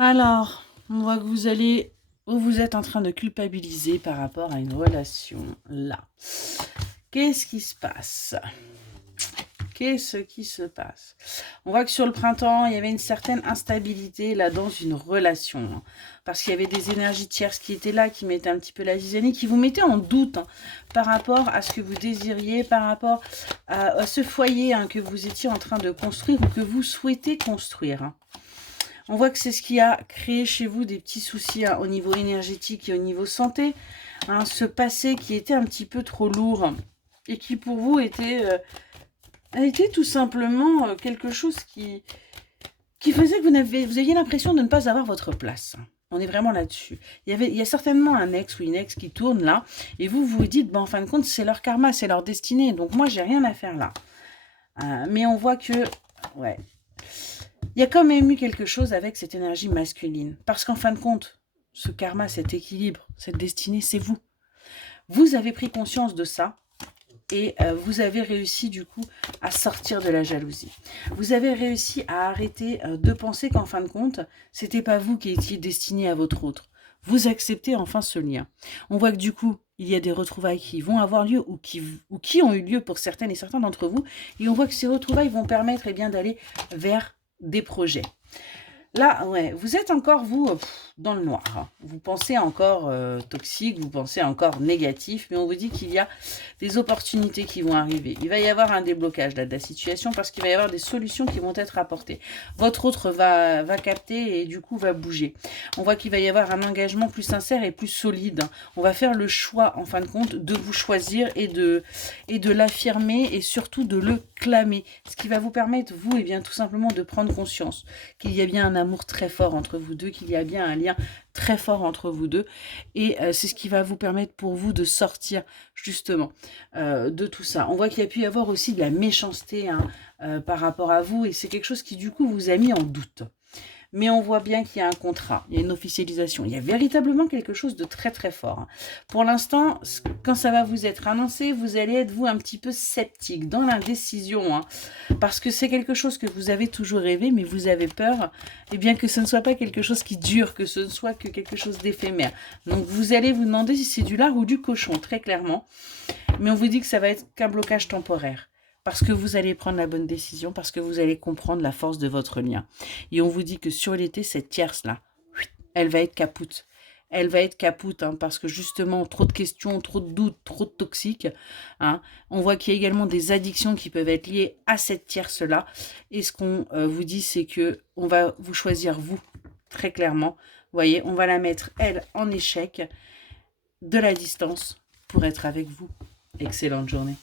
Alors, on voit que vous êtes en train de culpabiliser par rapport à une relation là. Qu'est-ce qui se passe? Qu'est-ce qui se passe? On voit que sur le printemps, il y avait une certaine instabilité là dans une relation. Parce qu'il y avait des énergies tierces qui étaient là, qui mettaient un petit peu la zizanie, qui vous mettaient en doute par rapport à ce que vous désiriez, par rapport à ce foyer que vous étiez en train de construire ou que vous souhaitez construire. On voit que c'est ce qui a créé chez vous des petits soucis au niveau énergétique et au niveau santé. Ce passé qui était un petit peu trop lourd et qui pour vous était tout simplement quelque chose qui faisait que vous aviez l'impression de ne pas avoir votre place. On est vraiment là-dessus. Il y a certainement un ex ou une ex qui tourne là, et vous vous dites, en fin de compte, c'est leur karma, c'est leur destinée, donc moi, j'ai rien à faire là. Mais on voit que, ouais, il y a quand même eu quelque chose avec cette énergie masculine. Parce qu'en fin de compte, ce karma, cet équilibre, cette destinée, c'est vous. Vous avez pris conscience de ça. Et vous avez réussi du coup à sortir de la jalousie. Vous avez réussi à arrêter de penser qu'en fin de compte, c'était pas vous qui étiez destiné à votre autre. Vous acceptez enfin ce lien. On voit que du coup, il y a des retrouvailles qui vont avoir lieu ou qui ont eu lieu pour certaines et certains d'entre vous. Et on voit que ces retrouvailles vont permettre d'aller vers des projets. Là, ouais, vous êtes encore, vous, dans le noir. Vous pensez encore toxique, vous pensez encore négatif, mais on vous dit qu'il y a des opportunités qui vont arriver. Il va y avoir un déblocage là, de la situation parce qu'il va y avoir des solutions qui vont être apportées. Votre autre va capter et du coup va bouger. On voit qu'il va y avoir un engagement plus sincère et plus solide. On va faire le choix, en fin de compte, de vous choisir et de l'affirmer et surtout de le clamer. Ce qui va vous permettre, vous, tout simplement de prendre conscience qu'il y a bien un amour très fort entre vous deux, qu'il y a bien un lien très fort entre vous deux. Et c'est ce qui va vous permettre pour vous de sortir justement de tout ça. On voit qu'il y a pu y avoir aussi de la méchanceté par rapport à vous et c'est quelque chose qui du coup vous a mis en doute. Mais on voit bien qu'il y a un contrat, il y a une officialisation, il y a véritablement quelque chose de très très fort. Pour l'instant, quand ça va vous être annoncé, vous allez être vous un petit peu sceptique, dans l'indécision, parce que c'est quelque chose que vous avez toujours rêvé, mais vous avez peur que ce ne soit pas quelque chose qui dure, que ce ne soit que quelque chose d'éphémère. Donc vous allez vous demander si c'est du lard ou du cochon, très clairement. Mais on vous dit que ça va être qu'un blocage temporaire. Parce que vous allez prendre la bonne décision, parce que vous allez comprendre la force de votre lien. Et on vous dit que sur l'été, cette tierce-là, elle va être capoute. Elle va être capoute, parce que justement, trop de questions, trop de doutes, trop de toxiques. On voit qu'il y a également des addictions qui peuvent être liées à cette tierce-là. Et ce qu'on vous dit, c'est que on va vous choisir, vous, très clairement. Vous voyez, on va la mettre, elle, en échec, de la distance, pour être avec vous. Excellente journée.